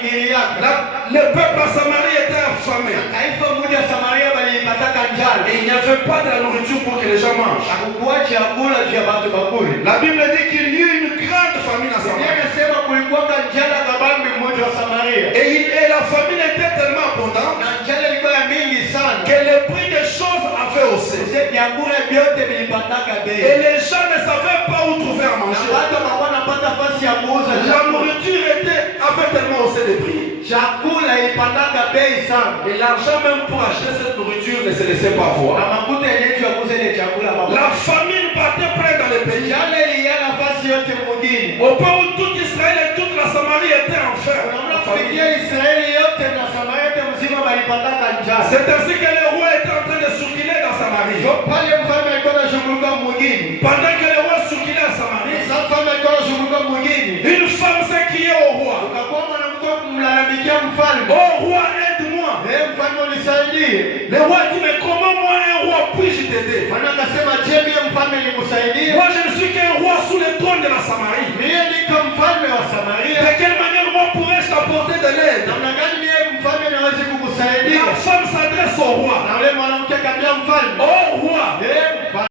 libaringiliaka. Le peuple à Samarie était affamé. Taifa moja Samaria balipataka njala. Et il n'y avait pas de la nourriture pour que les gens mangent. Hakukuwa chakula cha watu bakuli. La Bible dit qu'il y eut une grande famine à Biblia Samarie. inasema kulikuwa njala kabambi mmoja wa Samaria. Et la famine était tellement abondante Na njala ilikuwa mingi sana. que le prix des choses avait haussé. Vyakula vyote vilipataka bei. Et les gens ne savaient pas où trouver à Na manger. watu hawakuwa wanapata nafasi ya kuuza La chakula. nourriture avait tellement haussé les prix. Chakula ilipataka bei sana. Et l'argent même pour acheter cette nourriture ne se laissait pas Na voir. makuta yenyewe ya kuuza ile chakula baba. La famine battait plein dans les pays. Njala iliya nafasi yote mjini. Au point où tout Israël et toute la Samarie étaient en faim. Unaona kufikia Israeli yote na Samaria yote mzima walipataka njala. C'est ainsi que le roi était en train de circuler dans Samarie. Pale mfalme alikuwa anazunguka mjini. Pendant que le roi circulait à Samarie, Sasa mfalme alikuwa anazunguka mjini. une femme s'est criée au roi. Ukakuwa mwanamke kumlalamikia mfalme. Oh roi, aide-moi. Mfalme unisaidie. Le roi dit, mais comment moi un roi puis-je t'aider? Mfalme akasema, je mie mfalme nikusaidie? Moi je ne suis qu'un roi sous le trône de la Samarie.